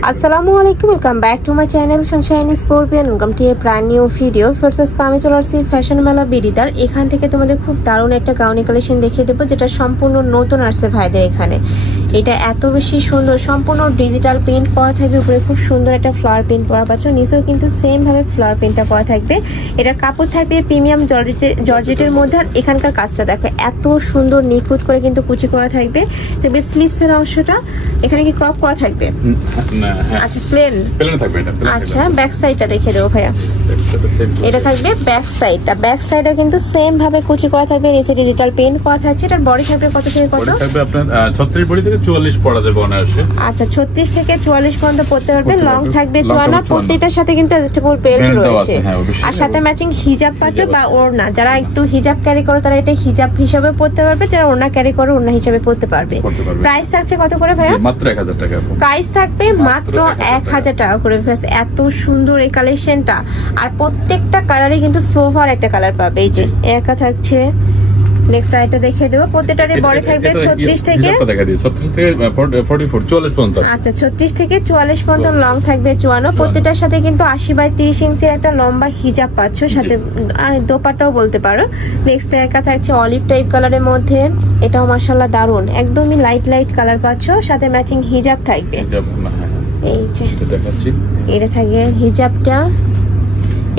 আসসালামু আলাইকুম, welcome back to my channel Sunshine scorpion. Welcome to A brand new video. First আমি চলে আসছি ফ্যাশন মেলা বিডিদার। এখান থেকে তোমাদের খুব দারুণ একটা গাউনি কালেকশন দেখিয়ে দেবো, যেটা সম্পূর্ণ নতুন আসছে ভাইদের এখানে। এটা এত বেশি সুন্দর, সম্পূর্ণ ডিজিটাল প্রিন্ট করা থাকবে, উপরে খুব সুন্দর একটা ফ্লাওয়ার প্রিন্ট করা পাচ্ছ, নিচেও কিন্তু সেম ভাবে ফ্লাওয়ার প্রিন্টটা করা থাকবে। এটার কাপড় থাকবে প্রিমিয়াম জর্জেটের মধ্যে। আর এখানকার কাজটা দেখো এত সুন্দর নিখুঁত করে কিন্তু কুচি করা থাকবে। তবে স্লিভসের অংশটা এখানে কি ক্রপ করা থাকবে? আচ্ছা, প্লেন থাকবে এটা। আচ্ছা, ব্যাক সাইডটা দেখে দেবো ভাইয়া। এটা থাকবে ব্যাক সাইডটা। ব্যাক সাইডে কিন্তু সেম ভাবে কুচি করা থাকবে, নিচে ডিজিটাল প্রিন্ট করা থাকছে। এটার বডি থাকবে কত থেকে কত? বডি থাকবে আপনার 36 বডি থেকে 44 পরা যাবে অনায়াসে। আচ্ছা, 36 থেকে 44 পর্যন্ত পড়তে পারবে। লং থাকবে 54। প্রত্যেকটার সাথে কিন্তু অ্যাডজাস্টেবল বেল্ট রয়েছে, আর সাথে ম্যাচিং হিজাব পাচ্ছ বা ওড়না। যারা একটু হিজাব ক্যারি করে তারা এটা হিজাব হিসেবে পড়তে পারবে, যারা ওড়না ক্যারি করে ওড়না হিসেবে পড়তে পারবে। প্রাইস থাকছে কত করে ভাইয়া? মাত্র 1000 টাকা। প্রাইস থাকবে মাত্র 1000 টাকা করে। এত সুন্দর এই কালেকশনটা, আর প্রত্যেকটা কালারই কিন্তু সোভার একটা কালার পাবে। এই যে একা থাকছে। নেক্সট আইটা দেখিয়ে দেবো। প্রত্যেকটারই বডি থাকবে 36 থেকে 44 পর্যন্ত। আচ্ছা, 36 থেকে 44 পর্যন্ত লং থাকবে 54। প্রত্যেকটার সাথে কিন্তু 80 বাই 30 ইঞ্চির একটা লম্বা হিজাব পাচ্ছ, সাথে দোপাট্টাও বলতে পারো। নেক্সট একা থাকছে অলিভ টাইপ কালারের মধ্যে। এটাও মাশাআল্লাহ দারুন, একদমই লাইট লাইট কালার পাচ্ছ, সাথে ম্যাচিং হিজাব থাকবে। এই যে এটা থাকে হিজাবটা।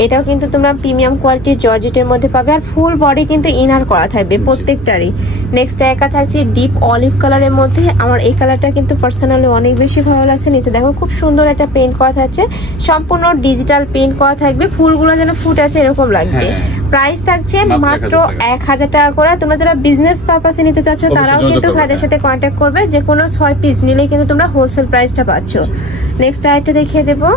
এটাও কিন্তু তোমরা প্রিমিয়াম কোয়ালিটির জর্জেটের মধ্যে পাবে, আর ফুল বডি কিন্তু ইনার করা থাকবে প্রত্যেকটারই। নেক্সট একা থাকছে ডিপ অলিভ কালারের মধ্যে। আমার এই কালারটা কিন্তু পার্সোনালি অনেক বেশি ভালো লাগছে। নিচে দেখো খুব সুন্দর একটা প্রিন্ট করা থাকছে, সম্পূর্ণ ডিজিটাল প্রিন্ট করা থাকবে। ফুলগুলো যেন ফুট আছে এরকম লাগবে। প্রাইস থাকছে মাত্র 1000 টাকা করে। তোমরা যারা বিজনেস পারপাসে নিতে চাচ্ছ তারাও কিন্তু ভাইদের সাথে কন্ট্যাক্ট করবে। যে কোনো 6 পিস নিলে কিন্তু তোমরা হোলসেল প্রাইসটা পাচ্ছ। নেক্সট আইটা দেখিয়ে দেবো।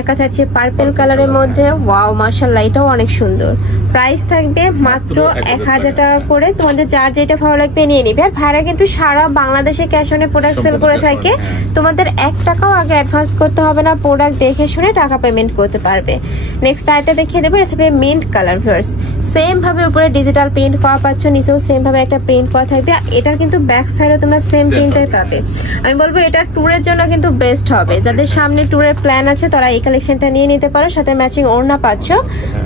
একা থাকছে পার্পল কালারের মধ্যে। ওয়াও, মাশাআল্লাহ, এটাও অনেক সুন্দর। প্রাইস থাকবে মাত্র 1000 টাকা করে। তোমাদের যার যেটা ভালো লাগবে নিয়ে নিবে। আর ভাইরা কিন্তু সারা বাংলাদেশে ক্যাশ অনে প্রোডাক্ট সেল করে থাকে। তোমাদের 1 টাকাও আগে অ্যাডভান্স করতে হবে না, প্রোডাক্ট দেখে শুনে টাকা পেমেন্ট করতে পারবে। নেক্সট আইটা দেখিয়ে দেবো। এটা থাকবে মিন্ট কালার ভিউয়ার্স। সেম ভাবে উপরে ডিজিটাল প্রিন্ট করা পাচ্ছ, নিচেও সেম ভাবে একটা প্রিন্ট করা থাকবে। এটার কিন্তু ব্যাক সাইডে তোমরা সেম প্রিন্টটাই পাবে। আমি বলবো এটা ট্যুরের জন্য কিন্তু বেস্ট হবে। যাদের সামনে ট্যুরের প্ল্যান আছে তারা এই কালেকশনটা নিয়ে নিতে পারো, সাথে ম্যাচিং ওড়না পাচ্ছ।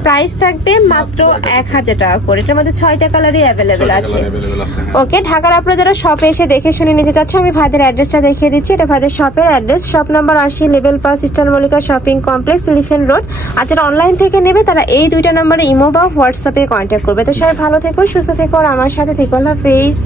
প্রাইস থাকবে মাত্র 1000 টাকা করে। এটার মধ্যে 6টা কালারই অ্যাভেলেবেল আছে। ওকে, ঢাকার আপনারা যারা শপে এসে দেখে শুনে নিতে চাচ্ছ, আমি ভাইদের অ্যাড্রেসটা দেখিয়ে দিচ্ছি। এটা ভাইদের শপের address, shop number 80, level 5, eastern Mallika shopping complex, elephant road. আর যারা অনলাইন থেকে নেবে তারা এই 2টা নাম্বারে ইমো বা হোয়াটসঅ্যাপে কন্ট্যাক্ট করবে। তো সবাই ভালো থেকো, সুস্থ থেকো, আর আমার সাথে থেকো। আল্লাহ হাফেজ।